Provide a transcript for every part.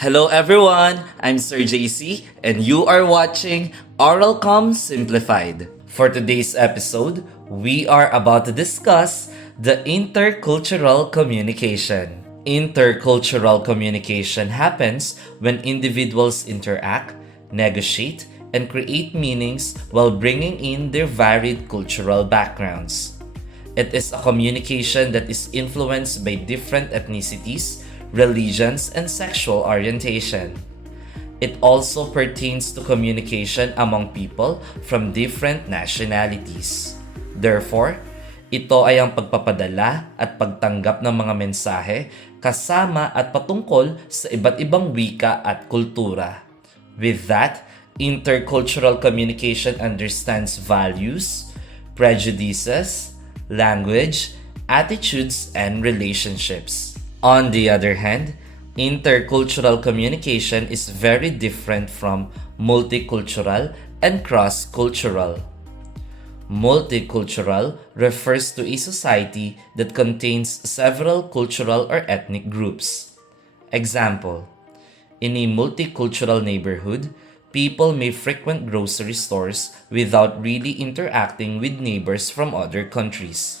Hello everyone, I'm Sir JC and you are watching Oralcom Simplified. For today's episode, we are about to discuss the intercultural communication. Intercultural communication happens when individuals interact, negotiate, and create meanings while bringing in their varied cultural backgrounds. It is a communication that is influenced by different ethnicities, religions, and sexual orientation. It also pertains to communication among people from different nationalities. Therefore, ito ay ang pagpapadala at pagtanggap ng mga mensahe kasama at patungkol sa iba't ibang wika at kultura. With that, intercultural communication understands values, prejudices, language, attitudes, and relationships. On the other hand, intercultural communication is very different from multicultural and cross-cultural. Multicultural refers to a society that contains several cultural or ethnic groups. Example, in a multicultural neighborhood, people may frequent grocery stores without really interacting with neighbors from other countries.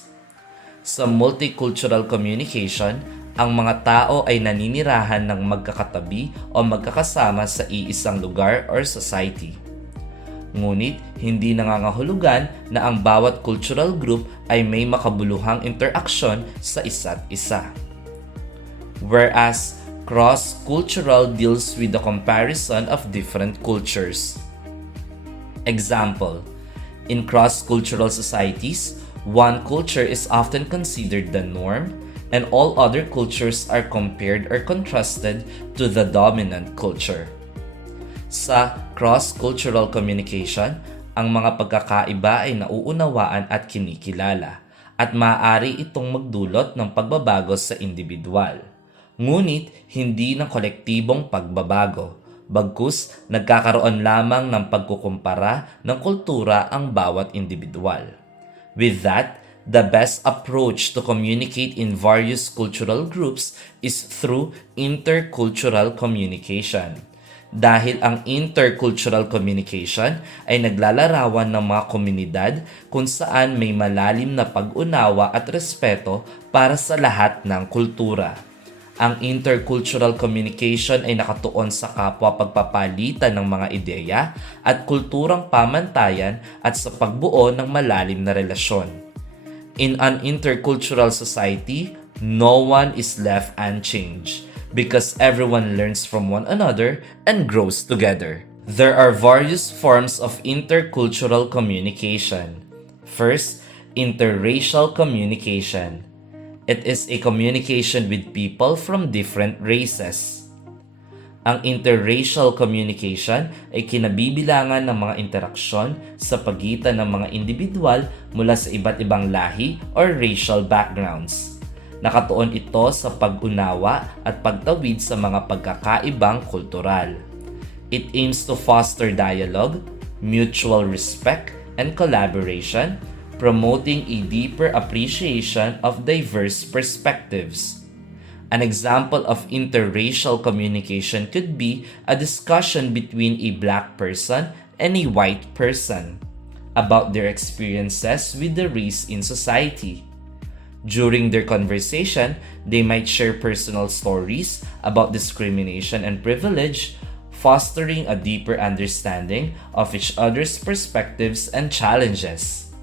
Sa multicultural communication, ang mga tao ay naninirahan ng magkakatabi o magkakasama sa iisang lugar or society. Ngunit, hindi nangangahulugan na ang bawat cultural group ay may makabuluhang interaksyon sa isa't isa. Whereas, cross-cultural deals with the comparison of different cultures. Example, in cross-cultural societies, one culture is often considered the norm, and all other cultures are compared or contrasted to the dominant culture. Sa cross-cultural communication, ang mga pagkakaiba ay nauunawaan at kinikilala, at maaari itong magdulot ng pagbabago sa individual. Ngunit, hindi ng kolektibong pagbabago, bagkus nagkakaroon lamang ng pagkukumpara ng kultura ang bawat individual. With that, the best approach to communicate in various cultural groups is through intercultural communication. Dahil ang intercultural communication ay naglalarawan ng mga komunidad kung saan may malalim na pag-unawa at respeto para sa lahat ng kultura. Ang intercultural communication ay nakatuon sa kapwa pagpapalitan ng mga ideya at kulturang pamantayan at sa pagbuo ng malalim na relasyon. In an intercultural society, no one is left unchanged because everyone learns from one another and grows together. There are various forms of intercultural communication. First, interracial communication. It is a communication with people from different races. Ang interracial communication ay kinabibilangan ng mga interaksyon sa pagitan ng mga individual mula sa iba't ibang lahi or racial backgrounds. Nakatuon ito sa pag-unawa at pagtawid sa mga pagkakaibang kultural. It aims to foster dialogue, mutual respect, and collaboration, promoting a deeper appreciation of diverse perspectives. An example of interracial communication could be a discussion between a black person and a white person about their experiences with the race in society. During their conversation, they might share personal stories about discrimination and privilege, fostering a deeper understanding of each other's perspectives and challenges.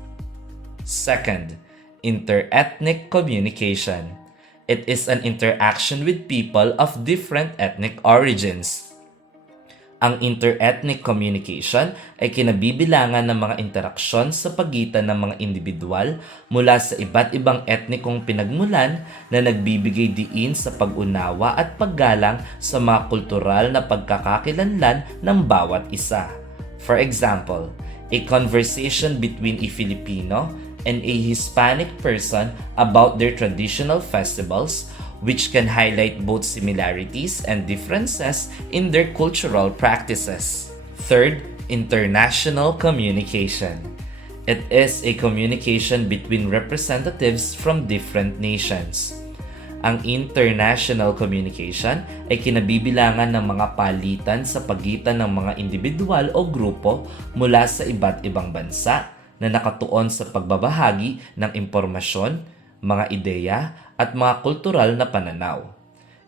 Second, interethnic communication. It is an interaction with people of different ethnic origins. Ang interethnic communication ay kinabibilangan ng mga interaksyon sa pagitan ng mga individual mula sa iba't ibang etnikong pinagmulan na nagbibigay diin sa pag-unawa at paggalang sa mga kultural na pagkakakilanlan ng bawat isa. For example, a conversation between a Filipino and a Hispanic person about their traditional festivals, which can highlight both similarities and differences in their cultural practices. Third, international communication. It is a communication between representatives from different nations. Ang international communication ay kinabibilangan ng mga palitan sa pagitan ng mga individual o grupo mula sa iba't ibang bansa na nakatuon sa pagbabahagi ng impormasyon, mga ideya, at mga kultural na pananaw.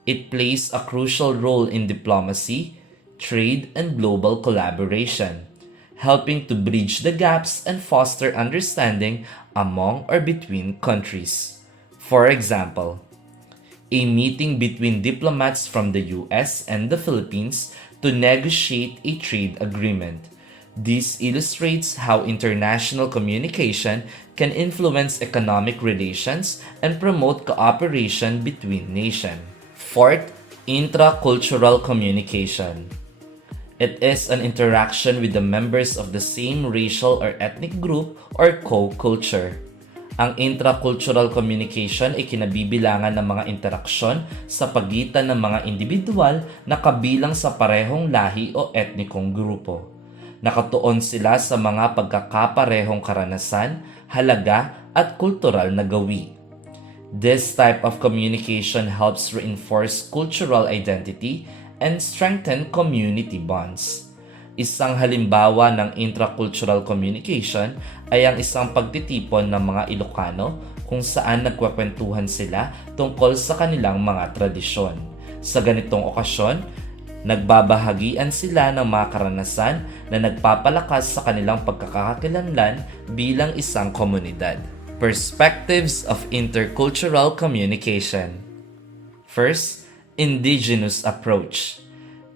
It plays a crucial role in diplomacy, trade, and global collaboration, helping to bridge the gaps and foster understanding among or between countries. For example, a meeting between diplomats from the US and the Philippines to negotiate a trade agreement. This illustrates how international communication can influence economic relations and promote cooperation between nations. Fourth, intracultural communication. It is an interaction with the members of the same racial or ethnic group or co-culture. Ang intracultural communication ay kinabibilangan ng mga interaksyon sa pagitan ng mga individual na kabilang sa parehong lahi o etnikong grupo. Nakatuon sila sa mga pagkakaparehong karanasan, halaga, at kultural na gawi. This type of communication helps reinforce cultural identity and strengthen community bonds. Isang halimbawa ng intracultural communication ay ang isang pagtitipon ng mga Ilocano kung saan nagkwekwentuhan sila tungkol sa kanilang mga tradisyon. Sa ganitong okasyon, nagbabahagian sila ng mga karanasan na nagpapalakas sa kanilang pagkakakilanlan bilang isang komunidad. Perspectives of intercultural communication. First, indigenous approach.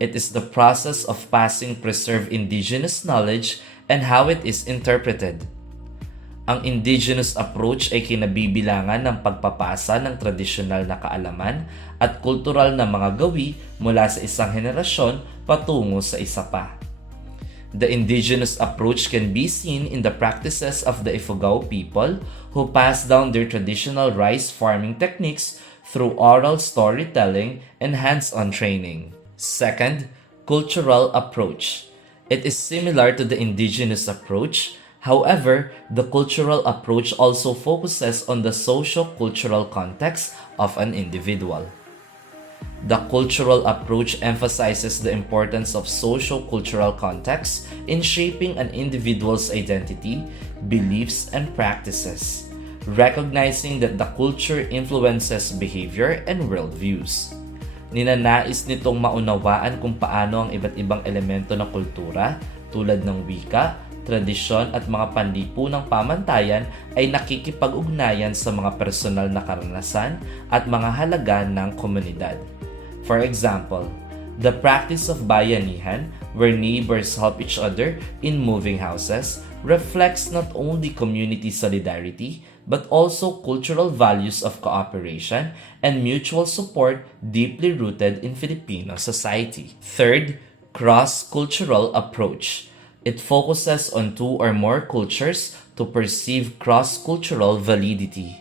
It is the process of passing preserved indigenous knowledge and how it is interpreted. Ang indigenous approach ay kinabibilangan ng pagpapasa ng tradisyonal na kaalaman at kultural na mga gawi mula sa isang henerasyon patungo sa isa pa. The indigenous approach can be seen in the practices of the Ifugao people who pass down their traditional rice farming techniques through oral storytelling and hands-on training. Second, cultural approach. It is similar to the indigenous approach. However, the cultural approach also focuses on the socio-cultural context of an individual. The cultural approach emphasizes the importance of socio-cultural context in shaping an individual's identity, beliefs, and practices, recognizing that the culture influences behavior and worldviews. Ninanais nitong maunawaan kung paano ang iba't ibang elemento ng kultura tulad ng wika, tradisyon at mga panlipunang pamantayan ay nakikipag-ugnayan sa mga personal na karanasan at mga halaga ng komunidad. For example, the practice of bayanihan, where neighbors help each other in moving houses, reflects not only community solidarity but also cultural values of cooperation and mutual support deeply rooted in Filipino society. Third, cross-cultural approach. It focuses on two or more cultures to perceive cross-cultural validity.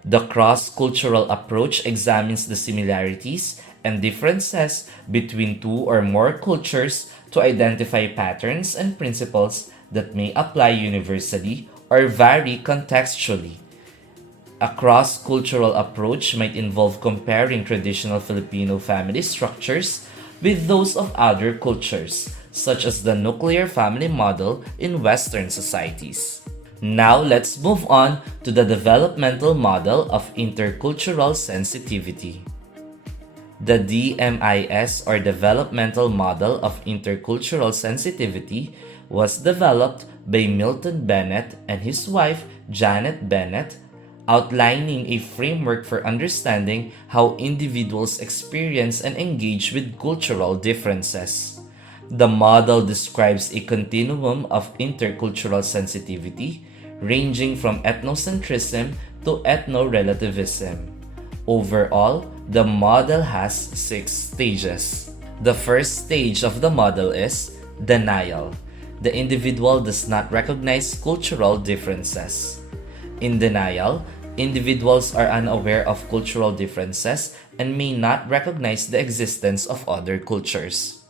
The cross-cultural approach examines the similarities and differences between two or more cultures to identify patterns and principles that may apply universally or vary contextually. A cross-cultural approach might involve comparing traditional Filipino family structures with those of other cultures, such as the nuclear family model in Western societies. Now let's move on to the developmental model of intercultural sensitivity. The DMIS or Developmental Model of Intercultural Sensitivity was developed by Milton Bennett and his wife Janet Bennett, outlining a framework for understanding how individuals experience and engage with cultural differences. The model describes a continuum of intercultural sensitivity, ranging from ethnocentrism to ethno-relativism. Overall, the model has 6 stages. The first stage of the model is denial. The individual does not recognize cultural differences. In denial, individuals are unaware of cultural differences and may not recognize the existence of other cultures.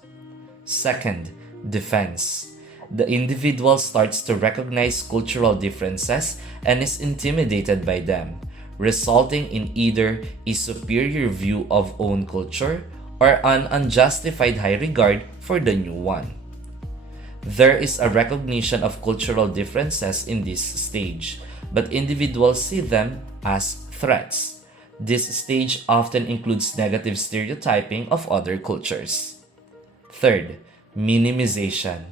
Second, defense. The individual starts to recognize cultural differences and is intimidated by them, resulting in either a superior view of own culture or an unjustified high regard for the new one. There is a recognition of cultural differences in this stage, but individuals see them as threats. This stage often includes negative stereotyping of other cultures. Third, minimization.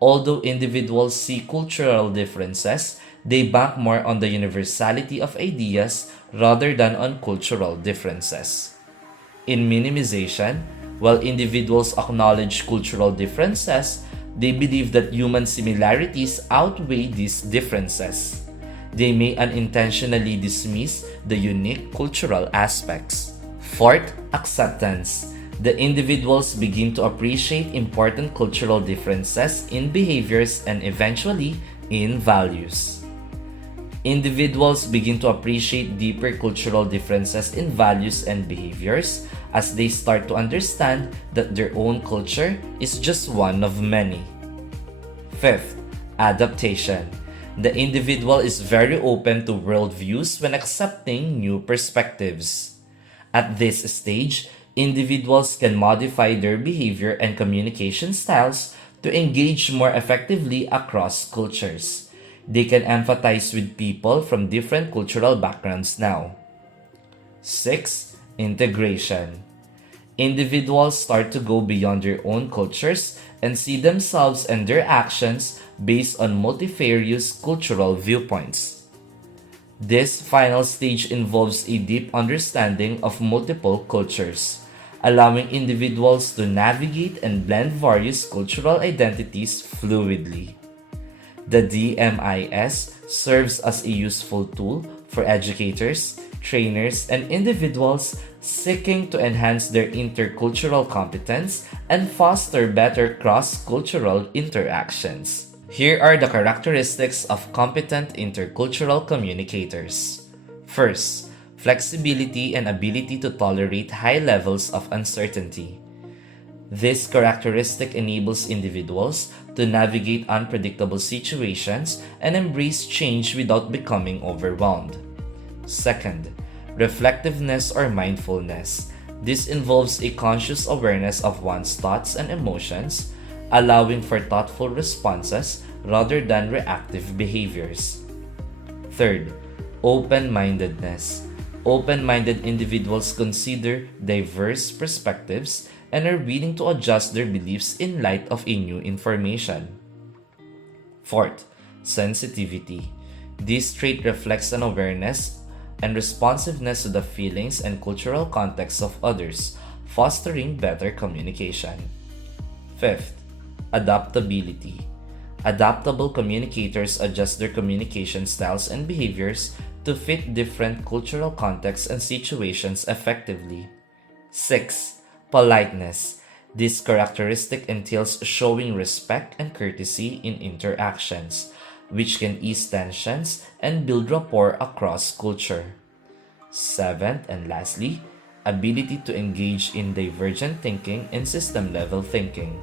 Although individuals see cultural differences, they bank more on the universality of ideas rather than on cultural differences. In minimization, while individuals acknowledge cultural differences, they believe that human similarities outweigh these differences. They may unintentionally dismiss the unique cultural aspects. Fourth, acceptance. The individuals begin to appreciate important cultural differences in behaviors and eventually in values. Individuals begin to appreciate deeper cultural differences in values and behaviors as they start to understand that their own culture is just one of many. Fifth, adaptation. The individual is very open to worldviews when accepting new perspectives. At this stage, individuals can modify their behavior and communication styles to engage more effectively across cultures. They can empathize with people from different cultural backgrounds now. 6. Integration. Individuals start to go beyond their own cultures and see themselves and their actions based on multifarious cultural viewpoints. This final stage involves a deep understanding of multiple cultures, allowing individuals to navigate and blend various cultural identities fluidly. The DMIS serves as a useful tool for educators, trainers, and individuals seeking to enhance their intercultural competence and foster better cross-cultural interactions. Here are the characteristics of competent intercultural communicators. First, flexibility and ability to tolerate high levels of uncertainty. This characteristic enables individuals to navigate unpredictable situations and embrace change without becoming overwhelmed. Second, reflectiveness or mindfulness. This involves a conscious awareness of one's thoughts and emotions, allowing for thoughtful responses rather than reactive behaviors. Third, open-mindedness. Open-minded individuals consider diverse perspectives and are willing to adjust their beliefs in light of a new information. Fourth, sensitivity. This trait reflects an awareness and responsiveness to the feelings and cultural context of others, fostering better communication. Fifth, adaptability. Adaptable communicators adjust their communication styles and behaviors to fit different cultural contexts and situations effectively. 6. Politeness. This characteristic entails showing respect and courtesy in interactions, which can ease tensions and build rapport across culture. 7th and lastly, ability to engage in divergent thinking and system-level thinking.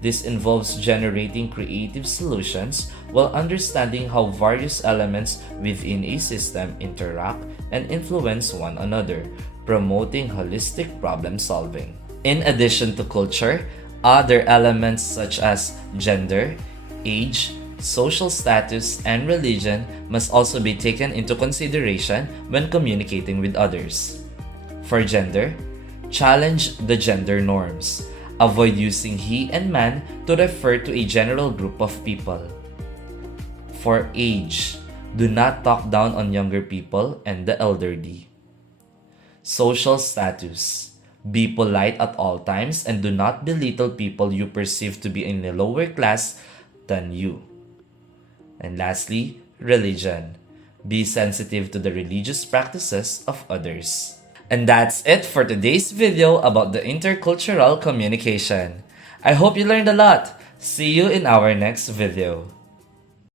This involves generating creative solutions while understanding how various elements within a system interact and influence one another, promoting holistic problem solving. In addition to culture, other elements such as gender, age, social status, and religion must also be taken into consideration when communicating with others. For gender, challenge the gender norms. Avoid using he and man to refer to a general group of people. For age, do not talk down on younger people and the elderly. Social status. Be polite at all times and do not belittle people you perceive to be in a lower class than you. And lastly, religion. Be sensitive to the religious practices of others. And that's it for today's video about the intercultural communication. I hope you learned a lot. See you in our next video.